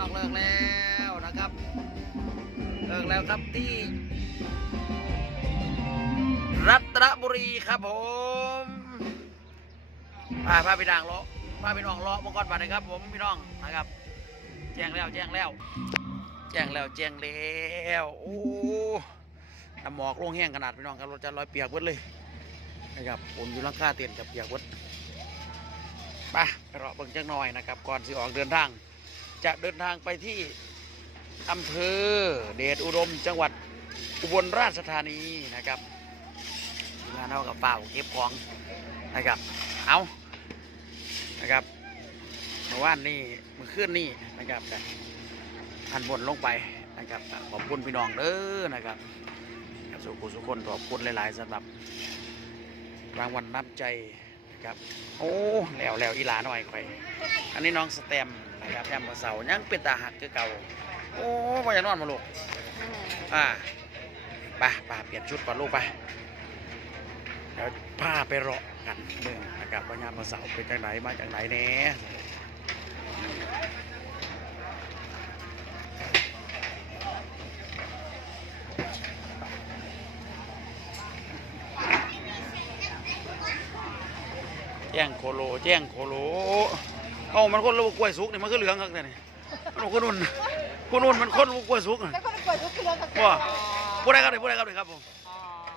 น้องเลิกแล้วนะครับ เลิกแล้วครับที่ รัตนบุรีครับผมพาพาไปด่างเลาะพาไปน้องเลาะมังกรบาดนะครับ ผมพี่น้องนะครับ แจ้งแล้วแจ้งแล้ว แจ้งแล้วแจ้งแล้วโอ้น้ำหมอกลงแห้งขนาดพี่น้องครับรถจะลอยเปียกเบิดเลยนะครับผมอยู่หลังคาเตียนกับเปียกเบิดไปไปรอเบิ่งจังหน่อยนะครับ ก่อนสิออกเดินทาง จะเดินทางไปที่อำเภอเดชอุดมจังหวัดอุบลราชธานีนะครับมงานเรากับเปล่าเก็บของนะครับเอานะครับเมื่อวานนี่เมื่อคืนนี่นะครับแต่ทันบนลงไปนะครับขอบคุณพี่น้องเด้อนะครับสุขุสุขคนขอบคุณหลาย ๆสำหรับรางวัลน้ำใจนะครับ โอ้แล้วแล้วอีหลาหน่อยค่อย อันนี้น้องสแตม ครับแอมกับเสายังเป็นตาหักคือเก่า โอ้ว่าจะนอนมาลูกอ่าไปไปเปลี่ยนชุดก่อนลูกไปเดี๋ยวพาไปเลาะกันเมืองนะครับว่างานมาเสาเป็นจากไหนมาจากไหนเน่แจ้งโคโลแจ้งโคโล เอ้ามันคนลูกกล้วยสุกนี่มันก็เหลืองครับเนี่ยมันคนนุ่นคนนุ่นมันคนลูกกล้วยสุกน่ะแล้วก็ไปเปิดทุกเครื่องกับว่าผู้ใดครับเนี่ยผู้ใดครับเนี่ยครับผม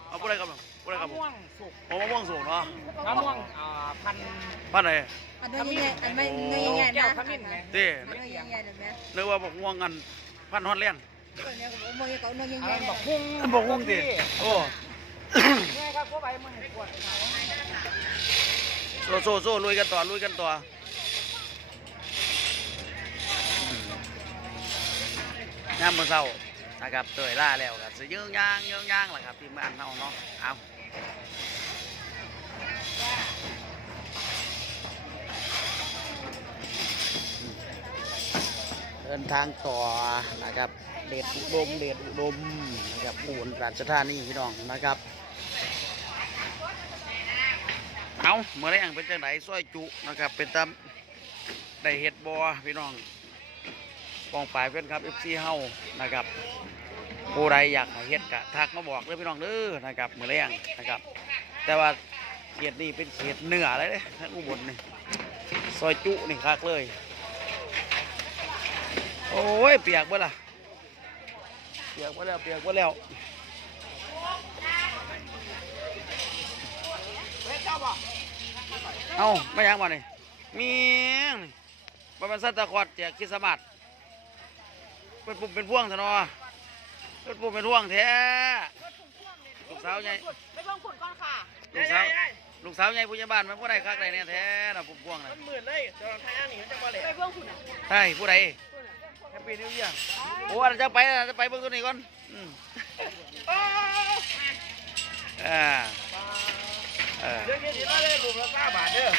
เอาผู้ใดครับผมผู้ใดครับผมม่วงสุกผมมะม่วงสูงเนาะมะม่วงอ่าพันธุ์บ้านไหนอันนี้ใหญ่ๆอันไม่เนื้อใหญ่ๆแก้นะวขมิ้นไงเต้เนื้อใหญ่ๆนะแม่นึกว่าบอกม่วงกันพันฮอดเลี้ยนตัวเนี้ยก็มองยังเก่าเนื้อใหอันญ่นั้นๆบอกพุ่งบอกม่วงดิโอ้ นี่ครับพวกใบมันให้ปวดขาโซ่โซ่โซ่ลุยกันต่อลุยกันต่อ น้ำมือเศร้านะครับเตยล่าแล้วครับสิยืงย่างยืงย่างแหละครับทีมงานเราเนาะเอาเดินทางต่อนะครับเดชอุดมเดชอุดมนะครับอุบลราชธานีพี่น้องนะครับเอาเมื่อไรอังเป็นจังไหนซอยจุนะครับเป็นตำได้เห็ดบอพี่น้อง ปองฝ่ายเพื่อนครับเอฟซีเฮานะครับผู้ใดอยากให้เห็ดกะทักมาบอกเลยพี่น้องเด้อนะครับเมื่อไรงนะครับ แต่ว่าเขตนี้เป็นเขตเหนือเลยเด้ทั้งอุบลนี่ซอยจุนี่คักเลย โอ้ยเปียกเบ่ล่ะเปียกเบ่แล้วเปียกเบ่แล้วเอาไม่ยังมาเนี่ยมีงนี่บ่เป็นสัตว์ตะขอดแจกคิสต์มาส เป็นปุ่มเป็นพ่วงซะเนาะเป็นปุ่มเป็นพ่วงแท้ ลูกสาวใหญ่ไม่ต้องขุดก้อนค่ะลูกสาวลูกสาวใหญ่ผู้ใหญ่บ้านมันผู้ใดคักใดเนี่ยแท้น่ะปุ่มพ่วงน่ะมันหมื่นเลยจนไทยอันนี้มันจะมาเลยไปเบื้องขุดอะใช่ผู้ใดแฮปปี้นิวเยียร์โอ้อันจะไปอันจะไปเบิ่งตัวนี้ก่อนอืมอ่าเออเดี๋ยวนี้มาเลยบุกละห้าบาทเด้อ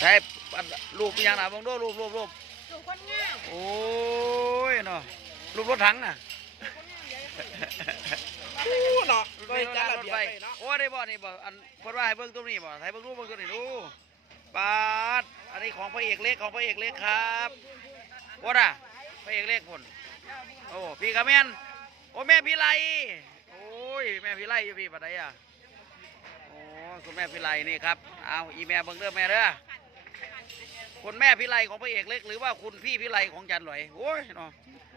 ใช่อันรูปเป็นยังน่ะเบิ่งดูรูปรูปรูป หนูคนง่ายโอ้ยเนาะรูปรถถังน่ะอู้เนาะรถก็ไฟจะระรถเบียบไฟไปเนาะโอ้ได้บ่นี่บ่อันเพิ่นว่าให้เบิ่งตรงนี้บ่ให้เบิ่งรูปเบิ่งตัวนี้ดูปาดอันนี้ของพระเอกเล็กของพระเอกเล็กครับว่าน่ะพระเอกเล็กพุ่นโอ้พี่กะแม่นโอ้แม่พี่ไลโอ้ยแม่พี่ไลอยู่พี่ปานใดอะโอ้คุณแม่พี่ไลนี่ครับเอาอีแม่เบิ่งเด้อแม่เด้อ คุณแม่พี่ไลของพระเอกเล็ก หรือว่าคุณพี่พี่ไลของจันหลอยโอ้ยเนาะ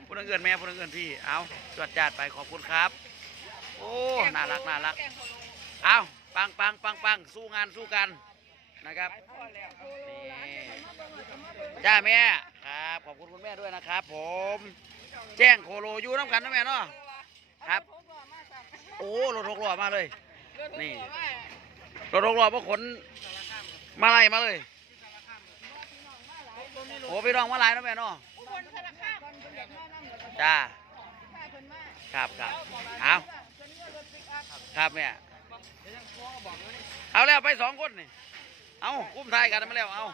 พูดเงินแม่พูดเงินพี่เอาจวดจาดไปขอบคุณครับ โอ้น่ารักน่ารักเอาปังปังปังปังสู้งานสู้กันนะครับนี่จ้าแม่ครับขอบคุณคุณแม่ด้วยนะครับ ผม แจ้งโคโลอยูน้ำกันนะแม่เนาะครับ โอ้รถหกล้อมาเลยนี่รถหกล้อมาขนมาไล่มาเลย โอ้พี่น้องมาไล่นะแม่เนาะจ้าครับครับเอาครับแม่เอาแล้วไปสองคนนี่เอาคุ้มทายกันมาแล้วเอา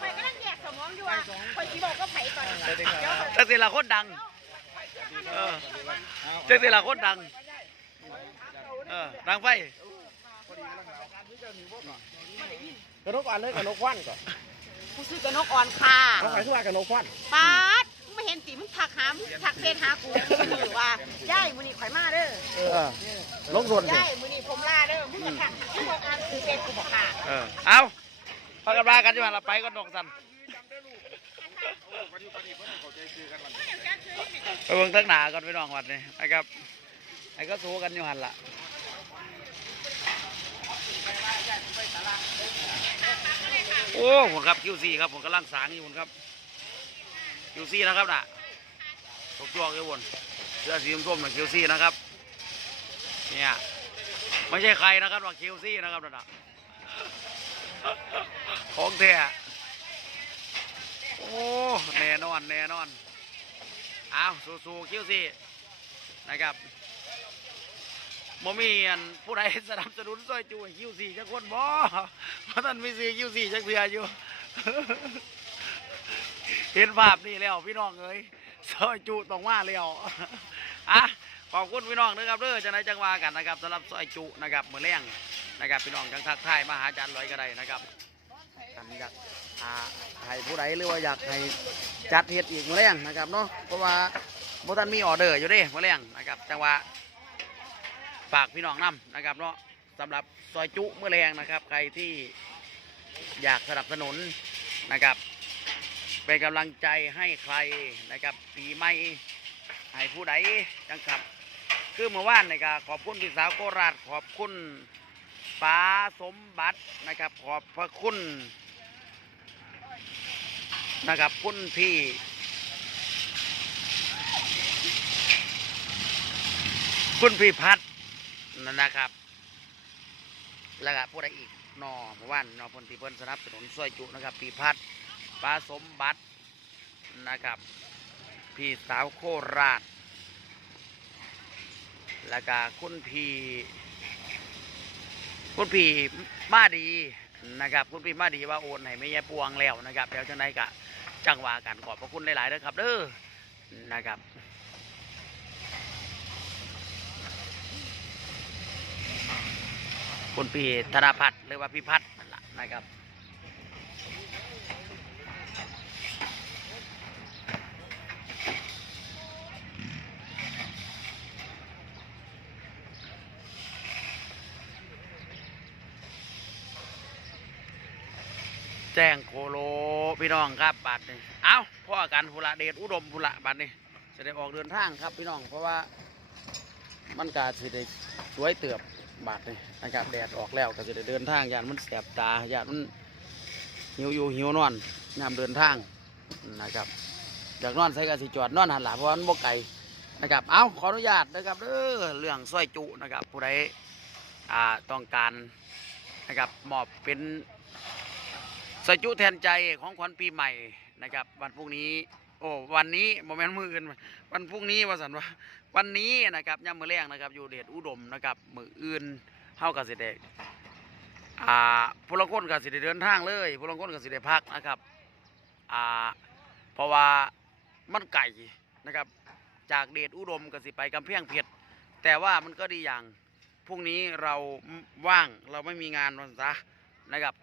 ไปก็นั่งแยกสมองอยู่อะคอยชี้บอกก็ไผ่ก่อนเดี๋ยวจักสิละคนดังเออจักสิละคนดังเออดังไฟกระนกอ่านเลยกระนกควันก่อน กูซื้อกับนกอ่อนค่ะเขาขายทุกวันกับโนควันปาดมึงไม่เห็นติมึงทักหามึงทักเฟซหากูมึงหรือว่าย่ายมือนี่ข่อยมาเด้อเออลงโซนสิย่ายมือนี่ผมลาเด้อมึงก็ทักมึงก็อ่านคือเฟซกูบอกค่ะเออเอาพากันมากันดีกว่าเราไปก็ดงสันไปเบิ่งทั้งหนาก่อนพี่น้องวัดนี่นะครับไอ้ก็สู้กันอยู่หันละ โอ้ผมครับคิวซีครับผมกำลังสางอยู่ผมครับคิวซีนะครับน่ะตกจวกอยู่บนเสื้อสีส้มๆน่ะคิวซีนะครับเนี่ยไม่ใช่ใครนะครับว่าคิวซีนะครับน่ะของแท้โอ้แน่นอนแน่นอนเอาสู้ๆคิวซี่นะครับ มมีอันผู้ใดสนับสนุนซอยจูให้คิวซี่จักคนบ่เพราะท่านมีซีคิวซี่จักเสืออยู่ เห็นภาพนี่แล้วพี่น้องเอ้ยซอยจูต้องมาแล้วอะขอบคุณพี่น้องนะครับเด้อจังไหนจังว่ากันนะครับสำหรับซอยจูนะครับมือแรงนะครับพี่น้องจังทักทายมาหาอาจารย์ลอยก็ได้นะครับอันอยากให้ผู้ใดหรือว่าอยากให้จัดเฮ็ดอีกมือแรงนะครับเนาะเพราะว่าบ่ทันมีออเดอร์อยู่ด้มื้อแรงนะครับจังว่า ฝากพี่น้องนํนะครับเนาะสำหรับซอยจุเมื้อแรงนะครับ ใครที่อยากสนับสนุนนะครับ เป็นกำลังใจให้ใครนะครับปีใหม่ให้ผู้ใดจังครับ คือเมื่อวานนี่ก็ขอบคุณพี่สาวโคราชขอบคุณป๋าสมบัตินะครับ ขอบพระคุณนะครับคุณพี่คุณพี่พัฒ น์นั่นนะครับ แล้วก็ผู้ใดอีกนอเมื่อวานนอพนที่เพิ่นสนับสนุนช่วยจุนะครับพี่พัฒน์ป๋าสมบัตินะครับ พี่สาวโคราช แล้วก็คุณพี่คุณพี่มาดีนะครับคุณพี่มาดีว่าโอนให้ไม่แย่ปวงแล้วนะครับแล้วจังไดกะจังหวากันขอบพระคุณหลายๆนะครับเด้อนะครับ คุณพี่ธนพัฒน์หรือว่าพี่พัฒน์นั่นล่ะนะครับแจ้งโคโลพี่น้องครับบัตรนี่เอาพ่อกันพุระเดชอุดมพุระบัตรนี่จะได้ออกเดินทางครับพี่น้องเพราะว่ามันกาสิได้สวยเตือ บบัตรนี่นะครับแดดออกแล้วก็จะได้เดินทางยานมันแสบตายานมันหิวอยู่หิวนอนยามเดินทางนะครับอยากนอนใส่กะสิจอดนอนหันหลังเพราะว่ามันบ่ไกลนะครับเอาขออนุญาตนะครับเด้อเรื่องสร้อยจุนะครับผู้ใดอ่าต้องการนะครับมอบเป็นสร้อยจุแทนใจของขวัญปีใหม่นะครับ วันพรุ่งนี้ อ้วันนี้โมเมนต์มืออื่นวันพรุ่งนี้ว่าสันว่าวันนี้นะครับย่ำมือแรงนะครับ อยู่เดชอุดมนะครับมืออื่นเฮากับสิเดอ่าพลคนกับสิได้เดินทางเลยพลคนกับสิได้พักนะครับอ่าเพราะว่ามันไก่นะครับ จากเดชอุดมกับสิไปกำแพงเพชรแต่ว่ามันก็ดีอย่างพรุ่งนี้เราว่างเราไม่มีงานวันซะนะครับ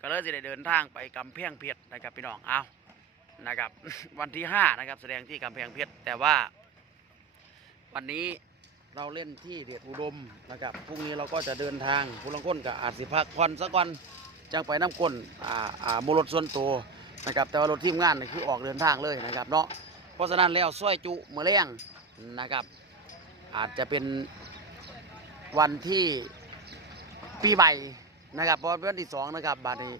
ก็เลยจะได้เดินทางไปกำแพงเพชรนะครับพี่น้องเอา นะครับ วันที่ห้านะครับแสดงที่กำแพงเพชรแต่ว่า วันนี้เราเล่นที่เดชอุดมนะครับพรุ่งนี้เราก็จะเดินทางผู้ลังคนกับอาจสิพักผ่อนสักวันจังไปน้ำก้นอ่าอ่ามูรถส่วนตัวนะครับแต่ว่ารถทีมงานนี่คือออกเดินทางเลยนะครับเนาะเพราะฉะนั้นแล้วส้อยจุเมื่อแรงนะครับ อาจจะเป็นวันที่ปีใหม่นะครับเพราะวันที่สองนะครับบัดนี้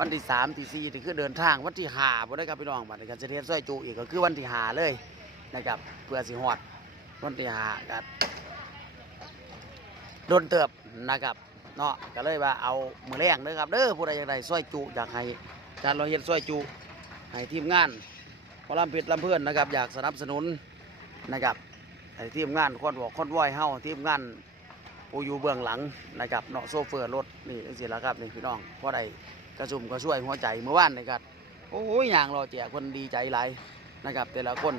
วันที่สามที่สี่ที่คือเดินทางวันที่ห้าบ่ได้ครับพี่น้องบัดนี้ก็จะเทียนสร้อยจูอีกก็คือวันที่ห้าเลยนะครับเพื่อสิฮอดวันที่ห้าครับโดนเติบนะครับเนาะก็เลยว่าเอามือแรงเด้อครับเด้อผู้ใดอยากได้สร้อยจูอยากให้จานเราเฮ็ดสร้อยจูให้ทีมงานพอลำเพชรลำเพื่อนนะครับ อยากสนับสนุนนะครับให้ทีมงานคนบอกคนไหวเฮาทีมงานผู้อยู่เบื้องหลังนะครับเนาะโซเฟอร์รถนี่จังซี่ละครับนี่พี่น้องพราะใด กระซุ่มกระช่วยหัวใจเมื่อวานนะครับโอ้ยอย่างรอแจกคนดีใจหลายนะครับ แต่ละคน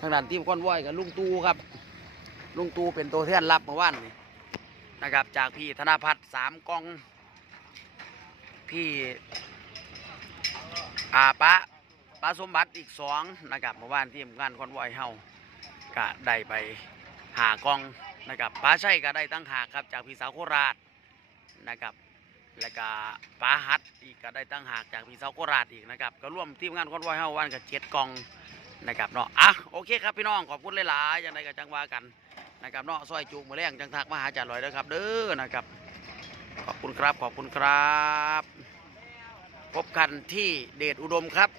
ทางด้านทีมก้อนว้อยกับลุงตูครับ ลุงตูเป็นตัวแทนรับเมื่อวานนี่นะครับ จากพี่ธนพัฒน์สามกอง พี่อาป้าป้าสมบัติอีกสองนะครับเมื่อวานทีมงานคอนว้อยเฮาก็ได้ไปหากองนะครับป้าใช่ก็ได้ตั้งหากครับจากพี่สาวโคราชนะครับ และก็ป้าฮัดอีกก็ได้ตั้งหากจากพี่สาโคราชอีกนะครับก็ร่วมทีมงานคอนวอยเฮาวันกับเจ็ดกองนะครับเนาะอะโอเคครับพี่น้องขอบคุณหลายๆอย่างไรก็จังว่ากันนะครับเนาะซอยจุกมาแรงจังทักมาหาจ่าลอยนะครับเด้อนะครับ ขอบคุณครับขอบคุณครับ พบกันที่เดชอุดมครับ